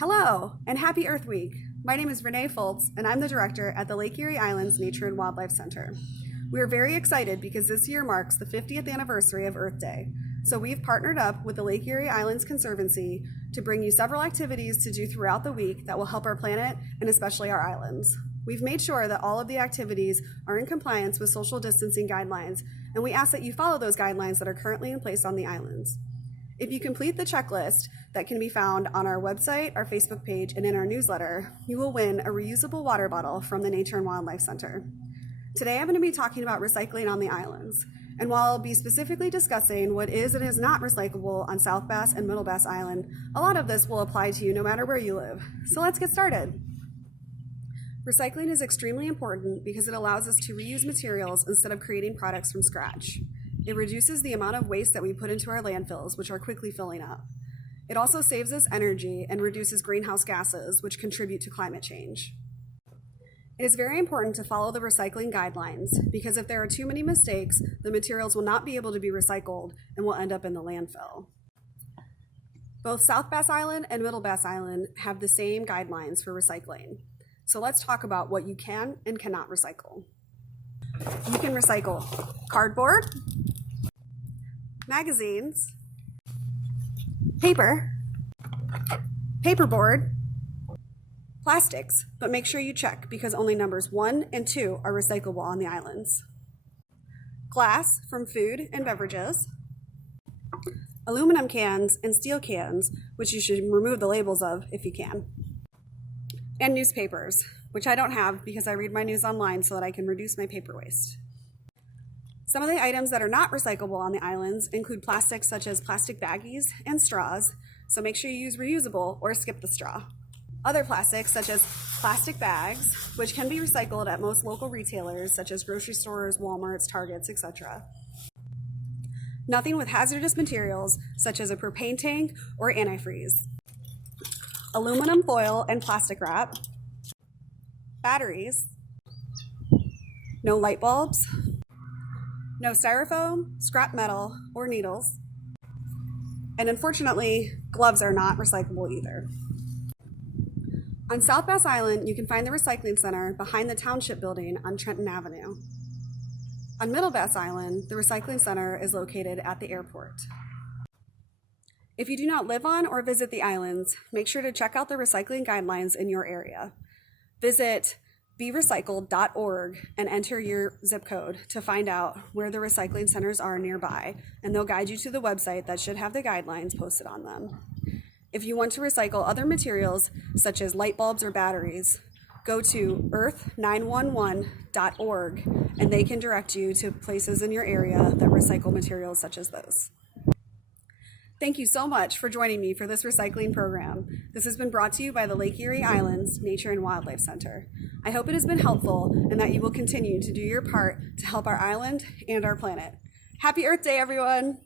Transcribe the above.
Hello, and happy Earth Week. My name is Renee Foltz, and I'm the director at the Lake Erie Islands Nature and Wildlife Center. We are very excited because this year marks the 50th anniversary of Earth Day. So we've partnered up with the Lake Erie Islands Conservancy to bring you several activities to do throughout the week that will help our planet and especially our islands. We've made sure that all of the activities are in compliance with social distancing guidelines, and we ask that you follow those guidelines that are currently in place on the islands. If you complete the checklist that can be found on our website, our Facebook page, and in our newsletter, you will win a reusable water bottle from the Nature and Wildlife Center. Today I'm going to be talking about recycling on the islands. And while I'll be specifically discussing what is and is not recyclable on South Bass and Middle Bass Island, a lot of this will apply to you no matter where you live. So let's get started. Recycling is extremely important because it allows us to reuse materials instead of creating products from scratch. It reduces the amount of waste that we put into our landfills, which are quickly filling up. It also saves us energy and reduces greenhouse gases, which contribute to climate change. It is very important to follow the recycling guidelines because if there are too many mistakes, the materials will not be able to be recycled and will end up in the landfill. Both South Bass Island and Middle Bass Island have the same guidelines for recycling. So let's talk about what you can and cannot recycle. You can recycle cardboard, magazines, paper, paperboard, plastics, but make sure you check because only numbers 1 and 2 are recyclable on the islands. Glass from food and beverages, aluminum cans and steel cans, which you should remove the labels of if you can, and newspapers, which I don't have because I read my news online so that I can reduce my paper waste. Some of the items that are not recyclable on the islands include plastics such as plastic baggies and straws, so make sure you use reusable or skip the straw. Other plastics such as plastic bags, which can be recycled at most local retailers such as grocery stores, Walmarts, Targets, etc. Nothing with hazardous materials such as a propane tank or antifreeze. Aluminum foil and plastic wrap. Batteries. No light bulbs. No styrofoam, scrap metal, or needles. And unfortunately, gloves are not recyclable either. On South Bass Island, you can find the recycling center behind the township building on Trenton Avenue. On Middle Bass Island, the recycling center is located at the airport. If you do not live on or visit the islands, make sure to check out the recycling guidelines in your area. Visit berecycled.org and enter your zip code to find out where the recycling centers are nearby, and they'll guide you to the website that should have the guidelines posted on them. If you want to recycle other materials such as light bulbs or batteries, go to earth911.org and they can direct you to places in your area that recycle materials such as those. Thank you so much for joining me for this recycling program. This has been brought to you by the Lake Erie Islands Nature and Wildlife Center. I hope it has been helpful and that you will continue to do your part to help our island and our planet. Happy Earth Day, everyone!